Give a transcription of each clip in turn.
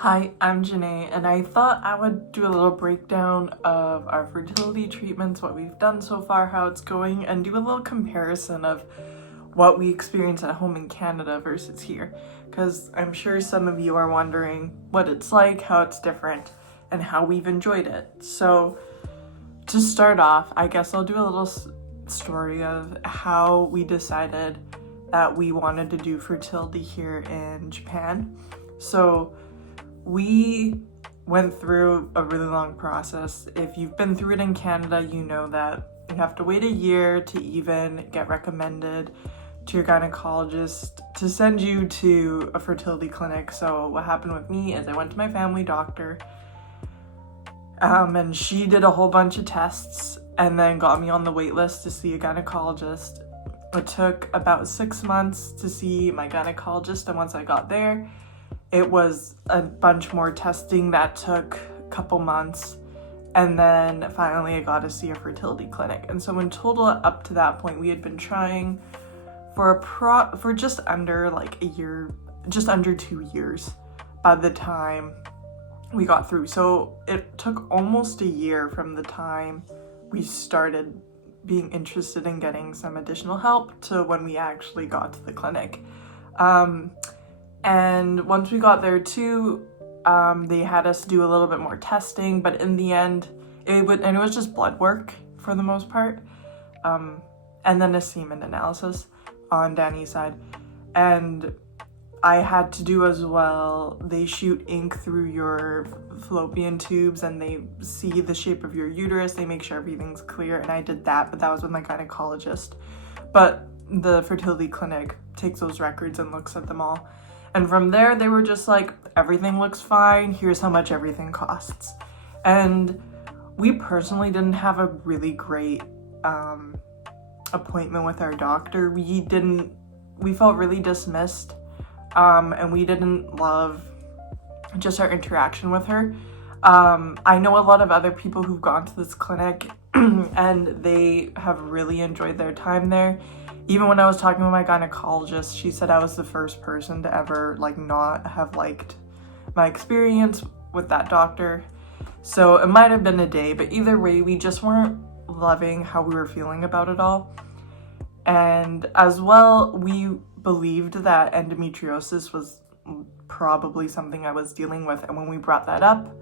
Hi, I'm Janae, and I thought I would do a little breakdown of our fertility treatments, what we've done so far, how it's going, and do a little comparison of what we experience at home in Canada versus here. Because I'm sure some of you are wondering what it's like, how it's different, and how we've enjoyed it. So, to start off, I guess I'll do a little story of how we decided that we wanted to do fertility here in Japan. So, we went through a really long process. If you've been through it in Canada, you know that you have to wait a year to even get recommended to your gynecologist to send you to a fertility clinic. So what happened with me is I went to my family doctor, and she did a whole bunch of tests and then got me on the wait list to see a gynecologist. It took about 6 months to see my gynecologist, and once I got there, it was a bunch more testing that took a couple months, and then finally I got to see a fertility clinic. And so in total, up to that point, we had been trying for just under like a year, just under 2 years by the time we got through. So it took almost a year from the time we started being interested in getting some additional help to when we actually got to the clinic. And once we got there too, they had us do a little bit more testing, but in the end, it was just blood work for the most part, and then a semen analysis on Danny's side. And I had to do as well, they shoot ink through your fallopian tubes and they see the shape of your uterus, they make sure everything's clear, and I did that, but that was with my gynecologist. But the fertility clinic takes those records and looks at them all. And from there, they were just like, everything looks fine, here's how much everything costs. And we personally didn't have a really great appointment with our doctor. We felt really dismissed, and we didn't love just our interaction with her. I know a lot of other people who've gone to this clinic and they have really enjoyed their time there. Even when I was talking with my gynecologist, she said I was the first person to ever not have liked my experience with that doctor. So it might have been a day, but either way, we just weren't loving how we were feeling about it all. And as well, we believed that endometriosis was probably something I was dealing with. And when we brought that up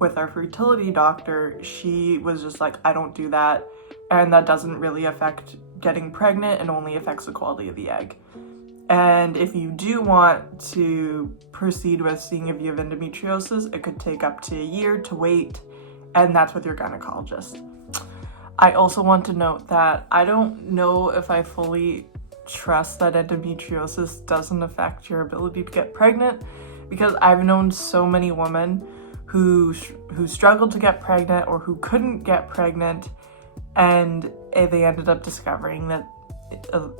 with our fertility doctor, she was just like, I don't do that. And that doesn't really affect getting pregnant, and only affects the quality of the egg. And if you do want to proceed with seeing if you have endometriosis, it could take up to a year to wait, and that's with your gynecologist. I also want to note that I don't know if I fully trust that endometriosis doesn't affect your ability to get pregnant, because I've known so many women who struggled to get pregnant or who couldn't get pregnant, and they ended up discovering that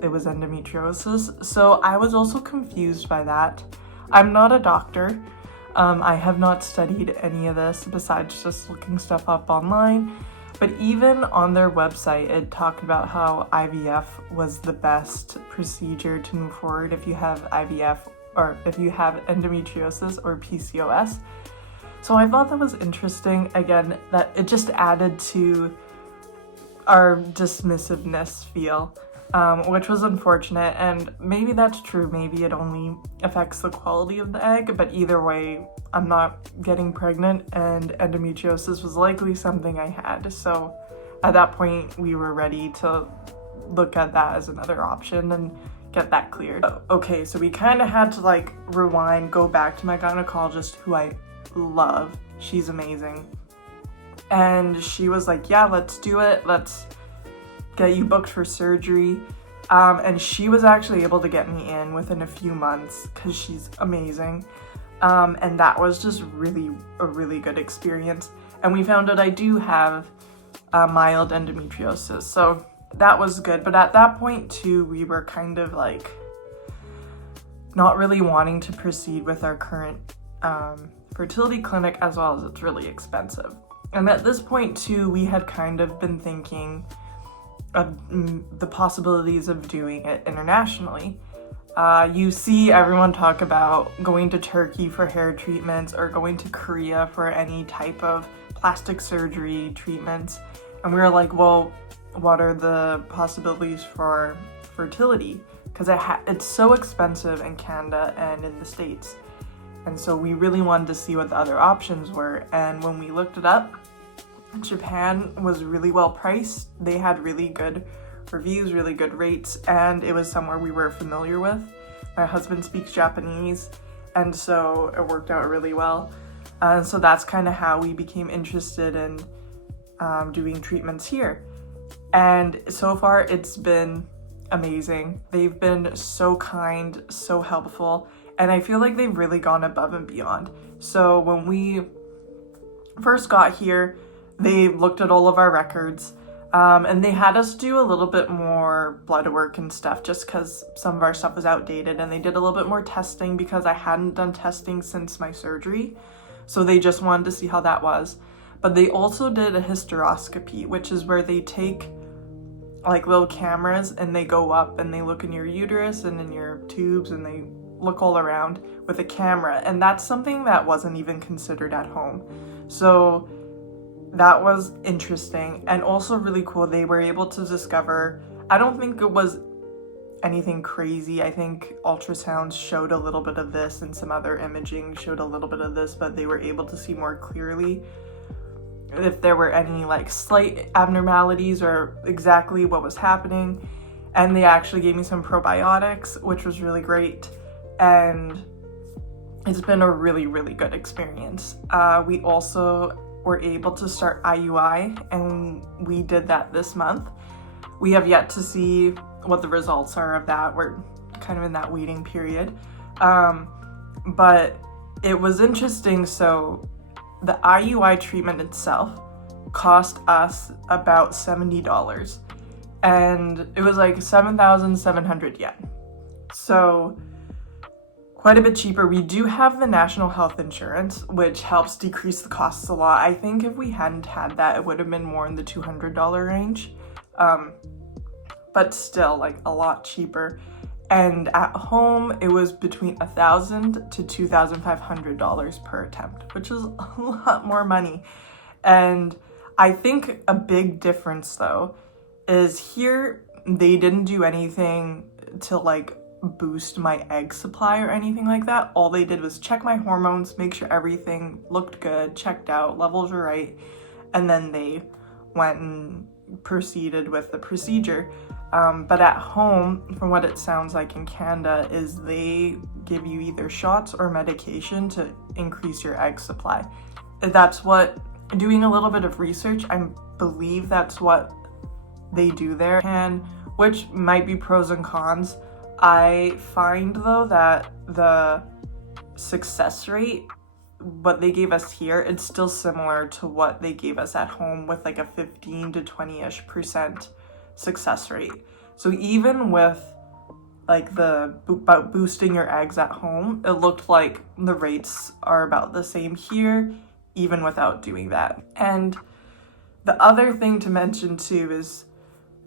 it was endometriosis. So I was also confused by that. I'm not a doctor. I have not studied any of this besides just looking stuff up online. But even on their website, it talked about how IVF was the best procedure to move forward if you have IVF or if you have endometriosis or PCOS. So I thought that was interesting. Again, that it just added to our dismissiveness feel, which was unfortunate. And maybe that's true. Maybe it only affects the quality of the egg, but either way, I'm not getting pregnant, and endometriosis was likely something I had. So at that point, we were ready to look at that as another option and get that cleared. Okay, so we kind of had to rewind, go back to my gynecologist, who I love. She's amazing. And she was like, yeah, let's do it. Let's get you booked for surgery. And she was actually able to get me in within a few months because she's amazing. And that was just a really good experience. And we found out I do have mild endometriosis. So that was good. But at that point too, we were kind of not really wanting to proceed with our current fertility clinic, as well as it's really expensive. And at this point too, we had kind of been thinking of the possibilities of doing it internationally. You see everyone talk about going to Turkey for hair treatments or going to Korea for any type of plastic surgery treatments. And we were like, well, what are the possibilities for fertility? Because it's so expensive in Canada and in the States. And so we really wanted to see what the other options were. And when we looked it up, Japan was really well priced. They had really good reviews, really good rates, and it was somewhere we were familiar with. My husband speaks Japanese, and so it worked out really well. So that's kind of how we became interested in doing treatments here. And so far it's been amazing. They've been so kind, so helpful, and I feel like they've really gone above and beyond. So when we first got here, they looked at all of our records, and they had us do a little bit more blood work and stuff just because some of our stuff was outdated, and they did a little bit more testing because I hadn't done testing since my surgery. So they just wanted to see how that was. But they also did a hysteroscopy, which is where they take like little cameras and they go up and they look in your uterus and in your tubes and they look all around with a camera. And that's something that wasn't even considered at home. So that was interesting and also really cool. They were able to discover, I don't think it was anything crazy. I think ultrasounds showed a little bit of this and some other imaging showed a little bit of this, but they were able to see more clearly if there were any like slight abnormalities or exactly what was happening. And they actually gave me some probiotics, which was really great. And it's been a really, really good experience. We also were able to start IUI, and we did that this month. We have yet to see what the results are of that. We're kind of in that waiting period. But it was interesting. So the IUI treatment itself cost us about $70, and it was like 7,700 yen. So quite a bit cheaper. We do have the national health insurance, which helps decrease the costs a lot. I think if we hadn't had that, it would have been more in the $200 range. But still like a lot cheaper. And at home, it was between $1,000 to $2,500 per attempt, which is a lot more money. And I think a big difference though is here they didn't do anything to like boost my egg supply or anything like that. All they did was check my hormones, make sure everything looked good, checked out, levels were right, and then they went and proceeded with the procedure. But at home, from what it sounds like in Canada, is they give you either shots or medication to increase your egg supply. That's what, doing a little bit of research, I believe that's what they do there, and which might be pros and cons. I find though that the success rate, what they gave us here, it's still similar to what they gave us at home with like a 15 to 20-ish% success rate. So even with like the boosting your eggs at home, it looked like the rates are about the same here, even without doing that. And the other thing to mention too is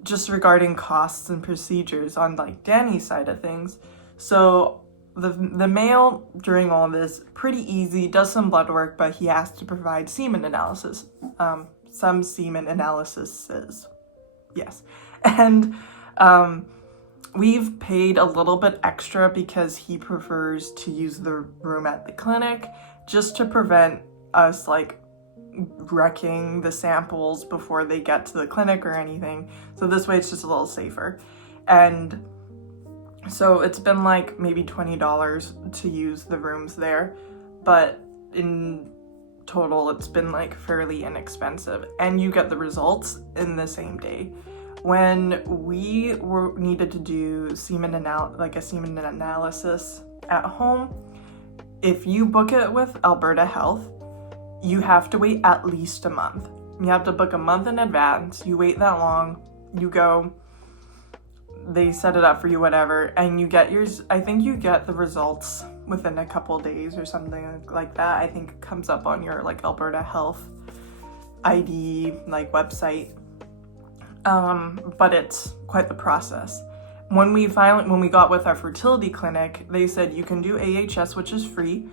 just regarding costs and procedures on like Danny's side of things. So the male during all this, pretty easy, does some blood work, but he has to provide semen analysis. Some semen analyses, yes. And we've paid a little bit extra because he prefers to use the room at the clinic just to prevent us like wrecking the samples before they get to the clinic or anything. So this way it's just a little safer. And so it's been like maybe $20 to use the rooms there, but in total it's been like fairly inexpensive, and you get the results in the same day. When we needed to do semen analysis at home, if you book it with Alberta Health, you have to wait at least a month. You have to book a month in advance. You wait that long, you go, they set it up for you, whatever, and you get yours. I think you get the results within a couple days or something like that. I think it comes up on your like Alberta Health ID like website. But it's quite the process. when we got with our fertility clinic, they said you can do AHS, which is free,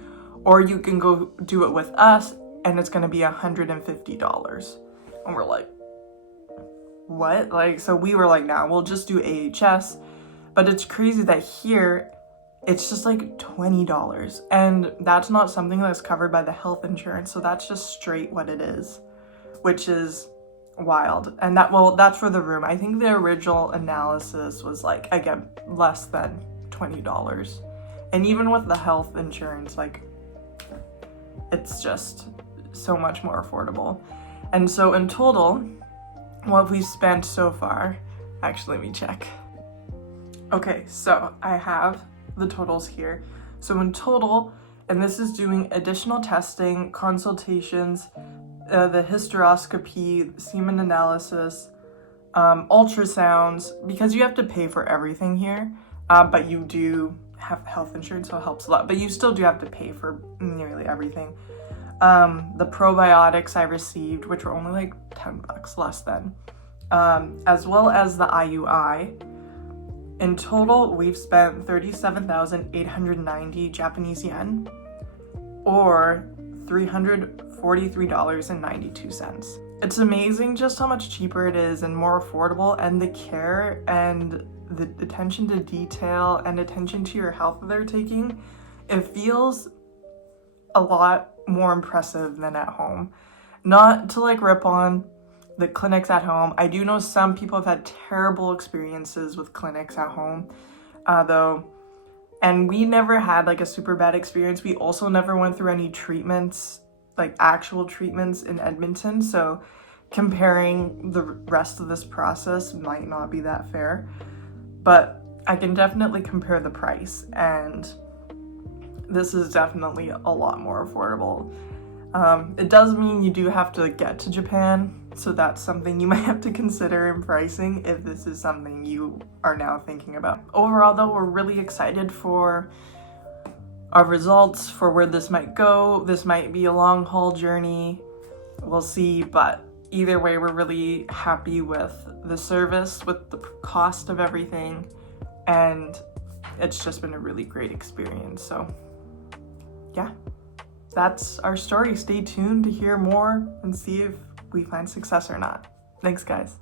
or you can go do it with us and it's going to be $150. And we're like, what? Like, so we were like, nah, we'll just do AHS. But it's crazy that here it's just like $20, and that's not something that's covered by the health insurance. So that's just straight what it is, which is wild. And that's for the room. I think the original analysis was like, again, less than $20. And even with the health insurance, like, it's just so much more affordable. And so in total, what we've spent so far, actually, let me check. Okay, so I have the totals here. So in total, and this is doing additional testing, consultations, the hysteroscopy, semen analysis, ultrasounds, because you have to pay for everything here, but you do have health insurance, so it helps a lot, but you still do have to pay for nearly everything. The probiotics I received, which were only like $10 less than, as well as the IUI. In total, we've spent 37,890 Japanese yen, or $343.92. It's amazing just how much cheaper it is and more affordable, and the care and the attention to detail and attention to your health that they're taking, it feels a lot more impressive than at home. Not to like rip on the clinics at home. I do know some people have had terrible experiences with clinics at home, though, and we never had like a super bad experience. We also never went through any treatments, like actual treatments in Edmonton, so comparing the rest of this process might not be that fair, but I can definitely compare the price, and this is definitely a lot more affordable. It does mean you do have to get to Japan, so that's something you might have to consider in pricing if this is something you are now thinking about. Overall though, we're really excited for our results, for where this might go. This might be a long haul journey, we'll see, but either way, we're really happy with the service, with the cost of everything, and it's just been a really great experience. So yeah, that's our story. Stay tuned to hear more and see if we find success or not. Thanks, guys.